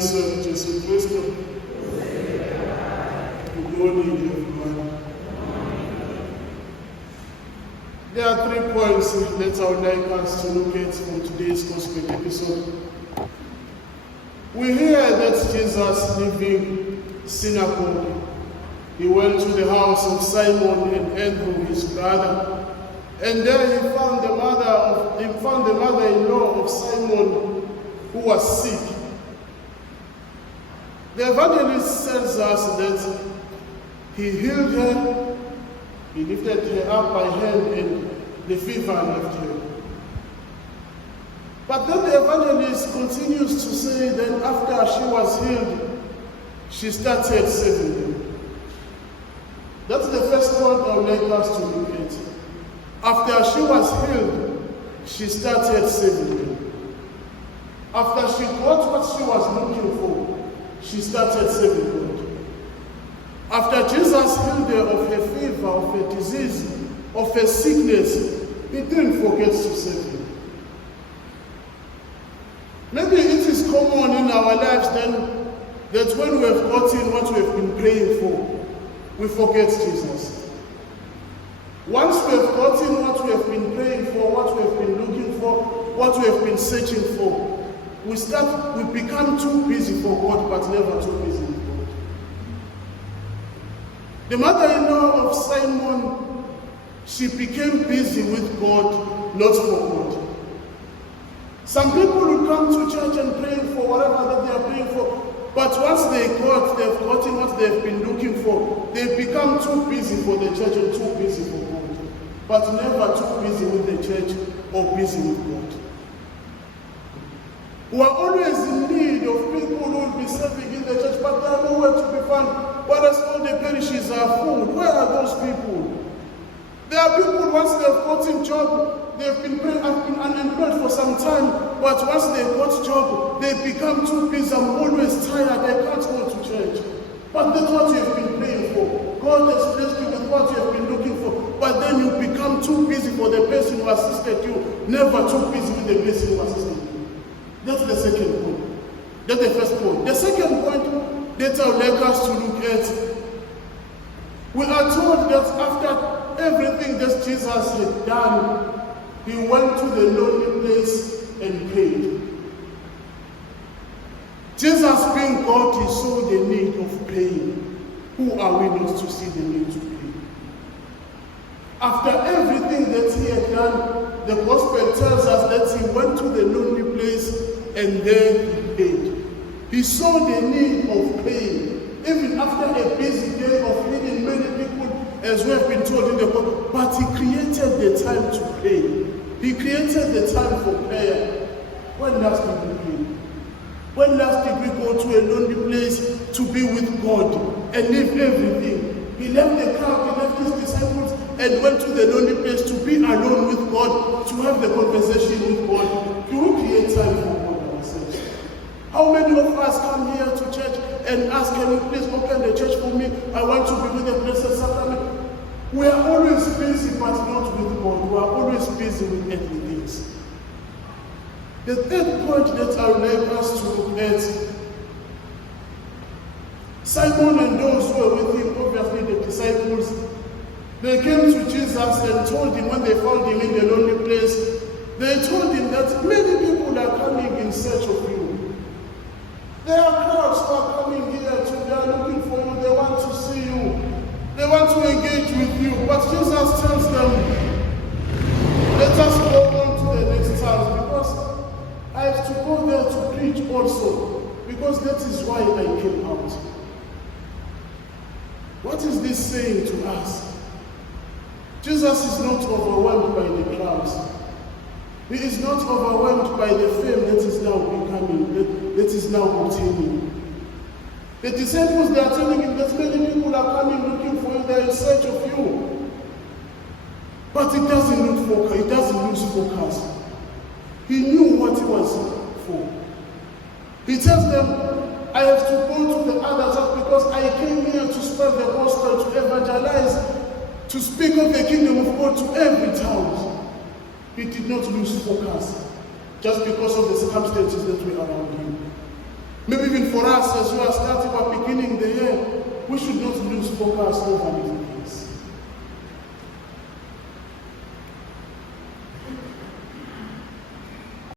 Yesu Kristo. Good morning, everyone. There are 3 points that I would like us to look at from today's gospel episode. We hear that Jesus leaving synagogue, he went to the house of Simon and Andrew, his brother, and there he found the mother-in-law of Simon who was sick. The evangelist tells us that he healed her, he lifted her up by hand, and the fever left her. But then the evangelist continues to say that after she was healed, she started serving them. That's the first point I would like us to look at. After she was healed, she started serving them. After she got what she was looking for, she started serving God. After Jesus healed her of her fever, of her disease, of her sickness, he didn't forget to serve him. Maybe it is common in our lives then that when we have gotten what we have been praying for, we forget Jesus. Once we have gotten what we have been praying for, what we have been looking for, what we have been searching for, we become too busy for God, but never too busy with God. The mother-in-law of Simon, she became busy with God, not for God. Some people will come to church and pray for whatever that they are praying for, but once they've gotten what they've been looking for, they become too busy for the church and too busy for God, but never too busy with the church or busy with God. We are always in need of people who will be serving in the church, but they are nowhere to be found. Whereas all the parishes are full. Where are those people? There are people, once they have gotten job, they've been unemployed for some time, but once they've got job, they become too busy. I'm always tired, I can't go to church. But that's what you have been praying for. God has blessed you with what you have been looking for, but then you become too busy for the person who assisted you, never too busy with the person who assisted you. That's the second point. That's the first point. The second point that I would like us to look at, we are told that after everything that Jesus had done, he went to the lonely place and prayed. Jesus being God, he saw the need of praying. Who are we not to see the need to pray? After everything that he had done, the gospel tells us that he went to the lonely place and there he prayed. He saw the need of praying, even after a busy day of leading many people, as we have been told in the book, but he created the time to pray. He created the time for prayer. When last did we pray? When last did we go to a lonely place to be with God and leave everything? He left the crowd, he left his disciples, and went to the lonely place to be alone with God, to have the conversation with God. Do we create time for God ourselves? How many of us come here to church and ask, can you please open the church for me? I want to be with the Blessed Sacrament. We are always busy, but not with God. We are always busy with earthly things. The third point that I would like us to look at, Simon and those who were with him, obviously the disciples, they came to Jesus and told him, when they found him in the lonely place, they told him that many people are coming in search of you. There are crowds who are coming here too. They are looking for you. They want to see you. They want to engage with you. But Jesus tells them, let us go on to the next town, because I have to go there to preach also, because that is why I came out. What is this saying to us? Jesus is not overwhelmed by the crowds. He is not overwhelmed by the fame that is now becoming, that is now obtaining. The disciples, they are telling him that many people are coming looking for you, they are in search of you. But it doesn't lose focus. He knew what he was for. He tells them, I have to go to the other church because I came here to spread the gospel, to evangelize, to speak of the kingdom of God to every town. He did not lose focus just because of the circumstances that were around him. Maybe even for us as we are starting or beginning the year, we should not lose focus over it.